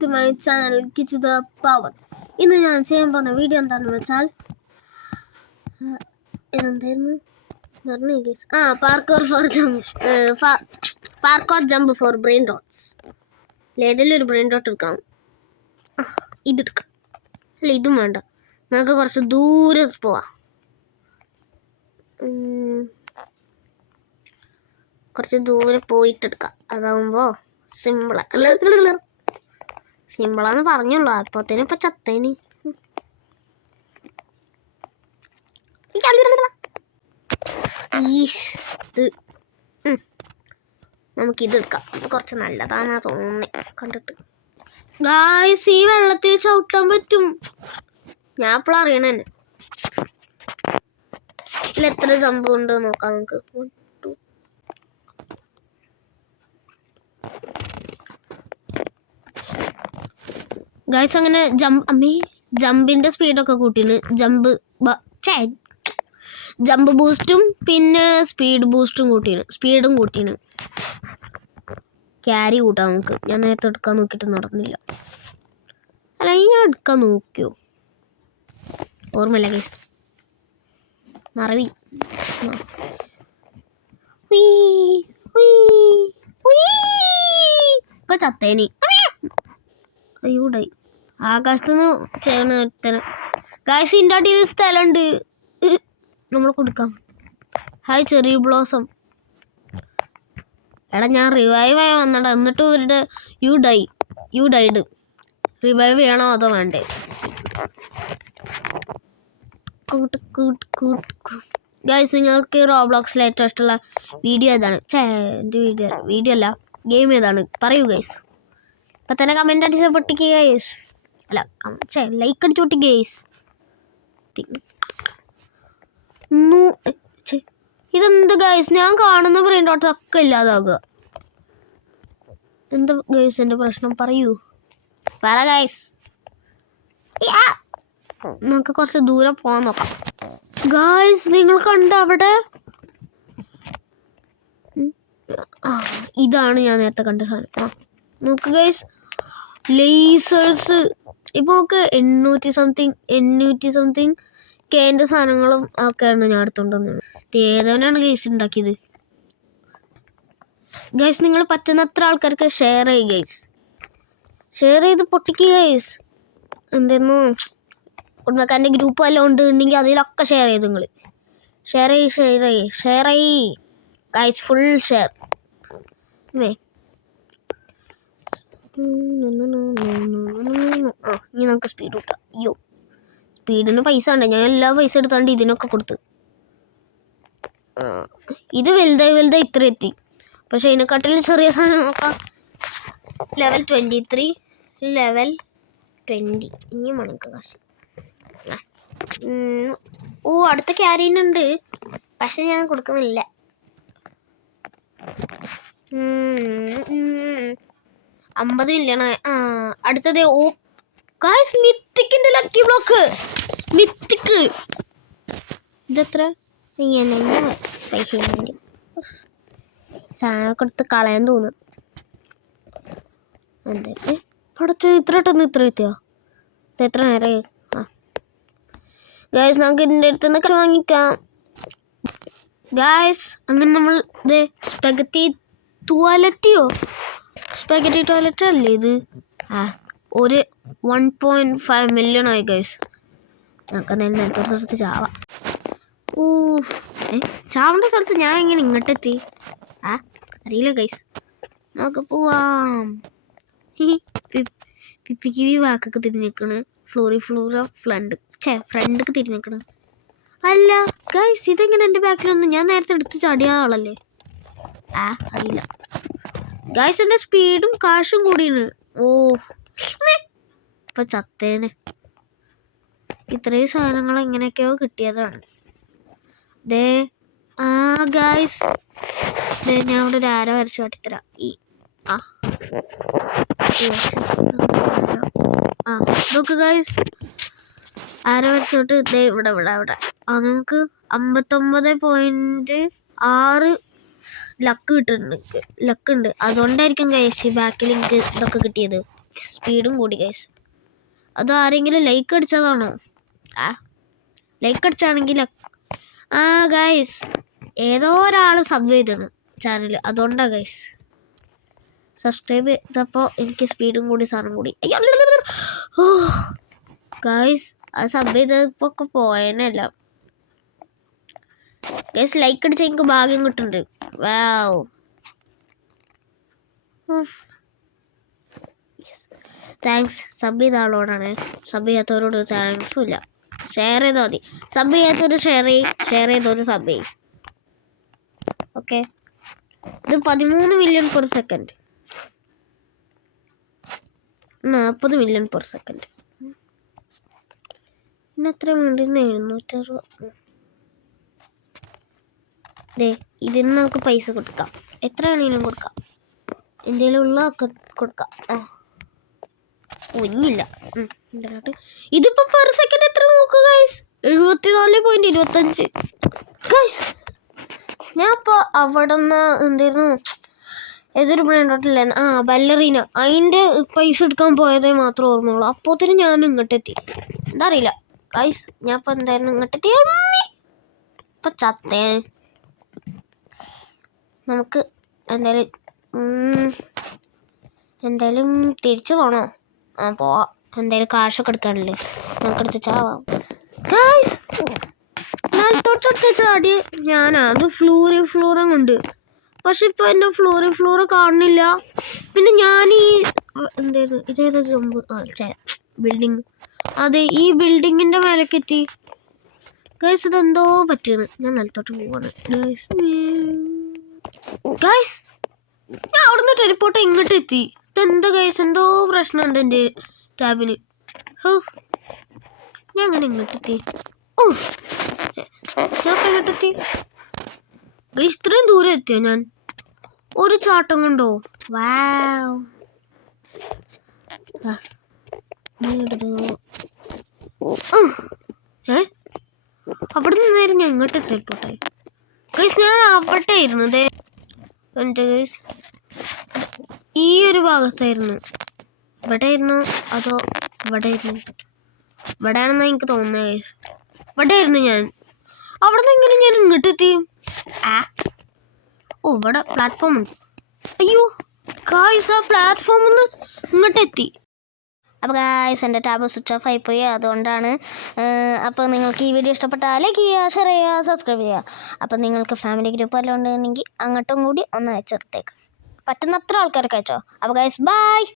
To my channel Kichu the power. ഇന്ന് ഞാൻ ചെയ്യാൻ പോകുന്ന വീഡിയോ എന്താണെന്ന് വെച്ചാൽ എന്തായിരുന്നു parkour jump for brain rots. ഏതെങ്കിലും ഒരു ബ്രെയിൻ റോട്ട് എടുക്കണം. ഇതെടുക്കാം, അല്ല ഇതും വേണ്ട, നമുക്ക് കുറച്ച് ദൂരെ പോവാം. കുറച്ച് ദൂരെ പോയിട്ടെടുക്കാം, അതാവുമ്പോൾ സിമ്പിളാന്ന് പറഞ്ഞുള്ളൂ. അപ്പോഴത്തേനും ഇപ്പം ചത്തേനി. നമുക്കിതെടുക്കാം, ഇത് കുറച്ച് നല്ലതാണെന്നാ തോന്നുന്നേ കണ്ടിട്ട്. ഗായ്സ്, ഈ വെള്ളത്തിൽ ചവിട്ടാൻ പറ്റും, ഞാൻ എപ്പോഴും അറിയണ തന്നെ. ഇതിൽ എത്ര ജമ്പ് ഉണ്ട് നോക്കാം നമുക്ക്. ഗായ്സ്, അങ്ങനെ ജമ്പിന്റെ സ്പീഡൊക്കെ കൂട്ടിന്. ജമ്പ് ബൂസ്റ്റും പിന്നെ സ്പീഡും കൂട്ടീന്. ക്യാരി കൂട്ടാം നമുക്ക്. ഞാൻ നേരത്തെ എടുക്കാൻ നോക്കിയിട്ട് നടന്നില്ല. അല്ല, ഞാൻ എടുക്കാൻ നോക്കിയോ, ഓർമ്മയില്ല ഗൈസ്, മറവി. ഇപ്പൊ ചത്തേനി. അയ്യോടായി, ആകാശത്തുനിന്ന് ചേർന്ന് ഗായ്സ്. ഇതിൻ്റെ അടിയിൽ സ്ഥലമുണ്ട്, നമ്മൾ കൊടുക്കാം. Hi cherry blossom. എടാ, ഞാൻ റിവൈവ് ആയി വന്നടാ. എന്നിട്ട് ഇവരുടെ യു ഡൈഡ്. റിവൈവ് ചെയ്യണോ അതോ വേണ്ടേ? ഗൈസ്, നിങ്ങൾക്ക് റോബ്ലോക്സിലെ ഏറ്റവും ഇഷ്ടമുള്ള വീഡിയോ ഏതാണ്? എൻ്റെ വീഡിയോ അല്ല, ഗെയിം ഏതാണ് പറയൂ ഗൈസ്. ഇപ്പം തന്നെ കമൻ്റ് അടിച്ച് പൊട്ടിക്കുക ഗൈസ്. അല്ല, ലൈക്ക് അടിച്ച് പൊട്ടിക്കുക ഗൈസ്. ഇതെന്ത് ഗൈസ്, ഞാൻ കാണുന്ന ബ്രെയിൻ ഡോട്ട്സ് ഒക്കെ ഇല്ലാതാകുക. എന്താ ഗൈസ് എൻ്റെ പ്രശ്നം, പറയൂ, പറ ഗൈസ്. നമുക്ക് കുറച്ച് ദൂരെ പോകാൻ നോക്കാം. ഗൈസ്, നിങ്ങൾ കണ്ട അവിടെ, ഇതാണ് ഞാൻ നേരത്തെ കണ്ട സാധനം. നോക്ക് ഗൈസ്, ലേസേഴ്സ്. ഇപ്പൊ നമുക്ക് 800 സംതിങ് കേൻ്റെ സാധനങ്ങളും ഒക്കെയാണ് ഞാൻ എടുത്തോണ്ടുവന്നത്. ഏതവനാണ് ഗൈസ് ഉണ്ടാക്കിയത്? ഗൈസ്, നിങ്ങൾ പറ്റുന്നത്ര ആൾക്കാർക്ക് ഷെയർ ചെയ്യ് ഗൈസ്. ഷെയർ ചെയ്ത് പൊട്ടിക്കുക ഗൈസ്. എന്തായിരുന്നു, കുടുംബക്കാരൻ്റെ ഗ്രൂപ്പ് വല്ലതും ഉണ്ടെങ്കിൽ അതിലൊക്കെ ഷെയർ ചെയ്ത് നിങ്ങൾ. ഷെയർ ചെയ്യ് ഗൈസ്, ഫുൾ ഷെയർ. ഇനി നമുക്ക് സ്പീഡ് കിട്ടാം. അയ്യോ, സ്പീഡിന് പൈസ ഉണ്ട്. ഞാൻ എല്ലാ പൈസ എടുത്താണ്ട് ഇതിനൊക്കെ കൊടുത്ത്. ഇത് വലുതായി ഇത്ര എത്തി. പക്ഷെ ഇതിനെക്കാട്ടിലും ചെറിയ സാധനം നോക്കാം. Level 23, level 20. ഇനിയും മണക്ക് കാശ്. അടുത്ത ക്യാരീനുണ്ട്, പക്ഷെ ഞാൻ കൊടുക്കുന്നില്ല. $50 മില്യൺ. അടുത്തത് ഗായ്സ്, മിത്തിക്കിന്റെ ലക്കി ബ്ലോക്ക്. മിത്തിക്ക് ഇതെത്ര? പൈസ സാധനം കൊടുത്ത് കളയാൻ തോന്നും. അതെ, അടുത്ത് ഇത്ര എത്തിയോ? എത്ര നേരം? ഗായ്സ്, നമുക്ക് ഇതിൻ്റെ അടുത്ത് നിന്നൊക്കെ വാങ്ങിക്കാം. ഗായ്സ്, അങ്ങനെ നമ്മൾ ഇത് സ്പെഗറ്റി ടോയ്ലറ്റ് അല്ലേ ഇത്? ഒരു 1.5 മില്യൺ ആയി ഗൈസ്. നമുക്ക് എന്തായാലും നേരത്തെ ചാവാം. ചാവേണ്ട സ്ഥലത്ത് ഞാൻ എങ്ങനെ ഇങ്ങോട്ടെത്തി? അറിയില്ല ഗൈസ്, നമുക്ക് പോവാം. പിപ്പിക്ക് വാക്കൊക്കെ തിരിഞ്ഞേക്കണ്. ഫ്ലോറ ഫ്രണ്ടൊക്കെ തിരിഞ്ഞേക്കണ്. അല്ല ഗൈസ്, ഇതെങ്ങനെ എൻ്റെ ബാക്കിലൊന്നും? ഞാൻ നേരത്തെ എടുത്ത് ചാടിയ ആളല്ലേ? അറിയില്ല ഗൈസ്, എൻ്റെ സ്പീഡും കാശും കൂടിയാണ്. ഇപ്പൊ ചത്തേന്. ഇത്രയും സാധനങ്ങൾ എങ്ങനെയൊക്കെയോ കിട്ടിയതാണ്. ഗൈസ്, ഞാൻ ഇവിടെ ഒരു ആരോ വരച്ച് കാട്ടിത്തരാം. നോക്ക് ഗൈസ്, ആരോ വരച്ചോട്ട് ഇവിടെ നമുക്ക് 59.6 ലക്ക് ഉണ്ട്. അതുകൊണ്ടായിരിക്കും ഗൈസ് ഈ ബാക്കിൽ എനിക്ക് ഇതൊക്കെ കിട്ടിയത്. സ്പീഡും കൂടി ഗൈസ്. അത് ആരെങ്കിലും ലൈക്ക് അടിച്ചതാണോ? ലൈക്ക് അടിച്ചാണെങ്കിൽ ഗൈസ് ഏതോ ഒരാൾ സബ് ചെയ്താണ് ചാനൽ, അതുകൊണ്ടാണ് ഗൈസ്. സബ്സ്ക്രൈബ് ചെയ്തപ്പോൾ എനിക്ക് സ്പീഡും കൂടി സാധനം കൂടി. അയ്യോ ഗൈസ് അത് സബ് ചെയ്തപ്പോൾ ഒക്കെ പോയനല്ല ഗൈസ്. ലൈക്ക് അടിച്ചാൽ എനിക്ക് ഭാഗ്യം കിട്ടുന്നുണ്ട്. വാവ്. താങ്ക്സ്. സബ് ചെയ്ത ആളോടാണ്, സബ് ചെയ്യാത്തവരോട് താങ്ക്സും ഇല്ല. ഷെയർ ചെയ്താൽ മതി. സബ് ചെയ്യാത്തൊരു ഷെയർ ചെയ്തൊരു സബ് ചെയ്യും. ഓക്കെ. ഇത് 13 million per second, 40 million per second. പിന്നെ എത്ര വേണ്ടിരുന്ന 760. ഇതിന് നമുക്ക് പൈസ കൊടുക്കാം, എത്ര വേണമെങ്കിലും കൊടുക്കാം. എൻ്റെ ഉള്ളതൊക്കെ കൊടുക്കാം. ഒന്നില്ല. ഇതിപ്പോ പെർ സെക്കൻഡ് എത്ര നോക്കുക ഗൈസ്? 74.25 ഗൈസ്. ഞാൻ ഇപ്പോൾ അവിടെ നിന്ന് എന്തായിരുന്നു ഏതൊരു ബ്രാൻഡോട്ടില്ല ബല്ലറീന, അതിൻ്റെ പൈസ എടുക്കാൻ പോയതേ മാത്രമേ ഓർമ്മയുള്ളൂ. അപ്പോഴത്തേനും ഞാൻ ഇങ്ങോട്ടെത്തി. എന്താ അറിയില്ല ഗൈസ്. ഞാൻ ഇപ്പോൾ എന്തായിരുന്നു ഇങ്ങോട്ടെത്തി. ഇപ്പം ചത്തേ. നമുക്ക് എന്തായാലും തിരിച്ചു പോകണോ? പോവാം. എന്തായാലും കാശൊക്കെ എടുക്കാനല്ലേ, നമുക്കെടുത്ത് ചാവാം ഗൈസ്. ഞാൻ തൊട്ടടുത്ത് ചാടി അത് ഫ്ലൂറും കൊണ്ട്, പക്ഷെ ഇപ്പോൾ എൻ്റെ ഫ്ലൂറ് കാണുന്നില്ല. പിന്നെ ഞാൻ ഈ എന്തായിരുന്നു ബിൽഡിങ്, അതെ ഈ ബിൽഡിങ്ങിൻ്റെ മേലേക്ക് എത്തി ഗൈസ്. ഇതെന്തോ പറ്റിയാണ്. ഞാൻ നിലത്തോട്ട് പോവാണ് ഗൈസ്. ഞാൻ അവിടുന്ന് ടെലിപ്പോർട്ട് ഇങ്ങോട്ട് എത്തി. ഇതെന്താ ഗൈസ്? എന്തോ പ്രശ്നമുണ്ട് എൻ്റെ ടാബിന്. ഞാൻ അങ്ങനെ ഇങ്ങോട്ടെത്തി. ഞാൻ ഇങ്ങോട്ടെത്തി ഗൈസ്. ഇത്രയും ദൂരം എത്തിയോ ഞാൻ ഒരു ചാട്ടം കൊണ്ടോ? വാവ്. അവിടെ നിന്നായിരുന്നു ഞാൻ ഇങ്ങോട്ട് ടെലിപ്പോർട്ടായി ഗൈസ്. ഞാൻ അവിടെ ആയിരുന്നു എൻ്റെ ഗൈസ്. ഈ ഒരു ഭാഗത്തായിരുന്നു. ഇവിടെ ആയിരുന്നു അതോ ഇവിടെ ആയിരുന്നു? ഇവിടെ ആണെന്നാണ് എനിക്ക് തോന്നുന്നത് ഗൈസ്. ഇവിടെ ആയിരുന്നു ഞാൻ. അവിടെ നിന്ന് എങ്ങനെ ഞാൻ ഇങ്ങോട്ടെത്തി? ഇവിടെ പ്ലാറ്റ്ഫോം ഉണ്ട്. അയ്യോ ഗൈസ്, ആ പ്ലാറ്റ്ഫോമിൽ നിന്ന് ഇങ്ങോട്ടെത്തി. അപ്പോൾ ഗൈസ് എൻ്റെ ടാബ് സ്വിച്ച് ഓഫ് ആയിപ്പോയി, അതുകൊണ്ടാണ്. അപ്പോൾ നിങ്ങൾക്ക് ഈ വീഡിയോ ഇഷ്ടപ്പെട്ടാൽ ലൈക്ക് ചെയ്യുക, ഷെയർ ചെയ്യുക, സബ്സ്ക്രൈബ് ചെയ്യുക. അപ്പോൾ നിങ്ങൾക്ക് ഫാമിലി ഗ്രൂപ്പ് എല്ലാം ഉണ്ടെങ്കിൽ അങ്ങോട്ടും കൂടി ഒന്ന് അയച്ചെടുത്തേക്ക്. പറ്റുന്നത്ര ആൾക്കാർക്ക് അയച്ചോ. അപ്പോൾ ഗൈസ് ബൈ.